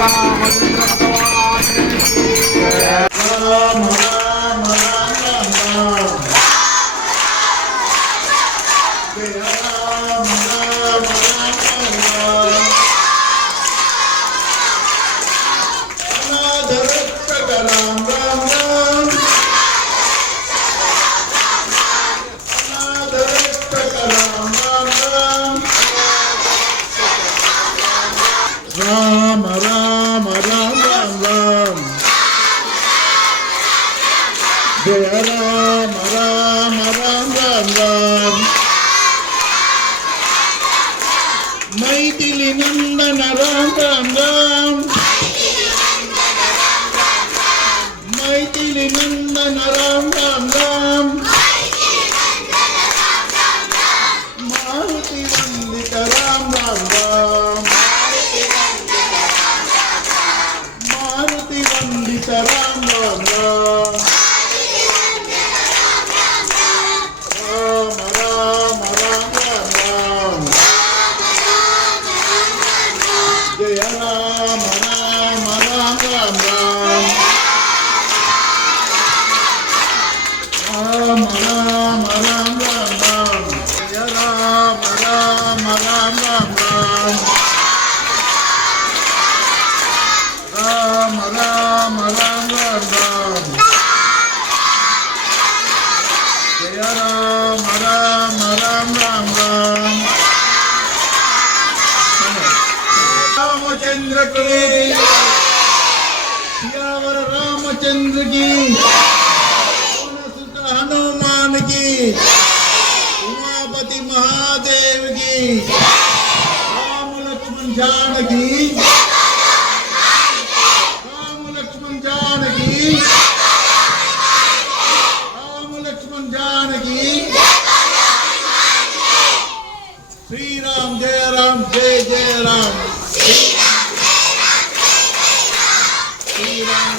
रामचंद्र भगवान की राम राम राम राम राम राम राम राम राम जय राम राम राम राम राम मैथिली नंदन राम राम राम मैथिली नंदन राम राम राम मारुति वंदित राम राम राम राम राम राम राम राम राम राम जय राम राम राम राम राम राम राम राम राम राम जय राम राम राम राम राम राम राम राम राम राम जय राम राम राम राम राम रामचंद्र की सियावर रामचंद्र की सुत हनुमान की उमापति महादेव की राम लक्ष्मण जानकी श्री राम जय जय राम श्री राम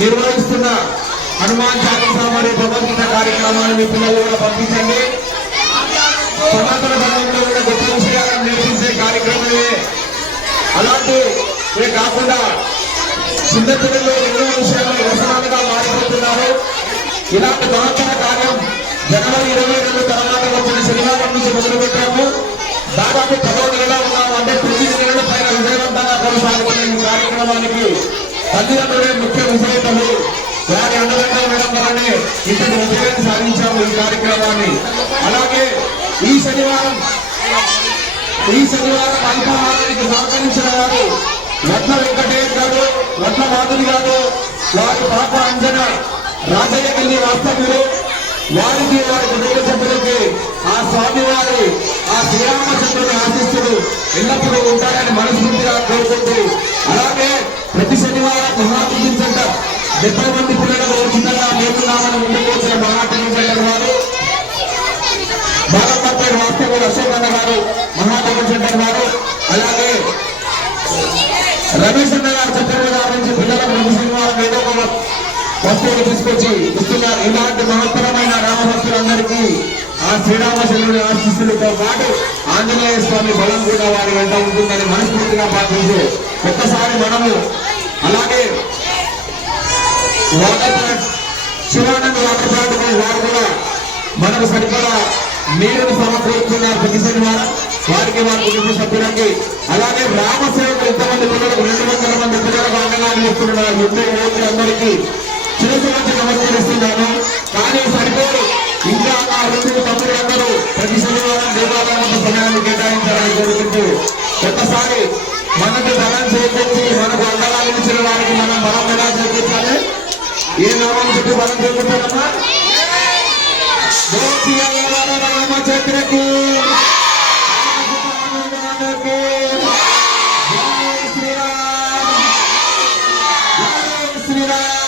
నిర్వహిస్తున్న హనుమాన్ చాలీసా మరియు భగవద్గీత కార్యక్రమాన్ని మీ పిల్లలు కూడా పంపించండి. సనాతన ధర్మంలో కూడా గొప్ప విషయాలను నేర్పించే కార్యక్రమమే. అలాంటివే కాకుండా చిన్న పిల్లలు ఎన్నో విషయాలు వ్యసనాలుగా మారిపోతున్నారు. ఇలాంటి మహత్తర కార్యం జనవరి 22 తర్వాత వచ్చిన శనివారం నుంచి మొదలుపెట్టాము. దాదాపు 10వ నెలలో ఉన్నాము. అంటే 9 నెలల పైన విజయవంతంగా కొనసాగుతున్న ఈ కార్యక్రమానికి తల్లిదండ్రులే ముఖ్య విజేతలు. వారి అండదండ వేయడం వల్లనే ఇంతటి విజయాన్ని సాధించాము ఈ కార్యక్రమాన్ని. అలాగే ఈ శనివారం అల్పాహారానికి సహకరించిన వారు వడ్ల వెంకటేష్ గారు, వడ్ల మాధురి గారు, వారి పాప అంజన, రాజయ్య గిల్లి వాస్తవ్యులు, వారికి వారి కుటుంబ సభ్యులకి ఆ స్వామి వారి ఆ శ్రీరామచంద్రుని ఆశీస్సులు ఎల్లప్పుడూ ఉంటాయని మనస్ఫూర్తిగా కోరుకుంటూ, అలాగే ప్రతి శనివారం మహాటిఫిన్ సెంటర్ 70 మంది పిల్లలకు ఉచితంగా నేర్చున్నామని ముందుకు వచ్చిన మహాటిఫిన్ సెంటర్ వారు, బాలపర్పేట వాస్తవ్యులు అశోక్ అన్న గారు, మహాటిఫిన్ సెంటర్ వారు, అలాగే రమేష్ అన్న గారు చెప్పిన నుంచి పిల్లలకు ప్రతి శనివారం ఏదో ఒక వస్తువులు తీసుకొచ్చి ఇస్తున్నారు. ఇలాంటి మహత్తరమైన రామభక్తులందరికీ శ్రీరామచంద్రుడి ఆశీస్సులతో పాటు ఆంజనేయ స్వామి బలం కూడా వారి వెంట ఉంటుందని మనస్ఫూర్తిగా భావించు. ఒక్కసారి మనము అలాగే శివానంద్ వాటర్ ప్లాంట్ వారు కూడా మనకు సరిపడా నీరును సమకూరుతున్నారు ప్రతి శనివారం. వారికి వారి కుటుంబ సభ్యులకి అలాగే రామసేవకులు ఇంతమంది పిల్లలకు 200 మంది పిల్లలకు అంగంగా ఇస్తున్నారు. ఎంతో అందరికీ చిరసమంచి నమస్కరిస్తున్నాను. కానీ సరిపోరు, ఇంకా ఆ 2 తమ్ముళ్ళందరూ ప్రతి శనివారం దేవాలయంలో సమయాన్ని కేటాయించాలని కోరుకుంటూ ఒక్కసారి మనకు బలం చేకూర్చి మనకు అంగళాలు ఇచ్చిన వారికి మనం బలం ఎలా చేకూర్చాలి? ఏ నామం చెప్పి బలం చేకూర్చాలమ్మా? రామచంద్రకి శ్రీరామ్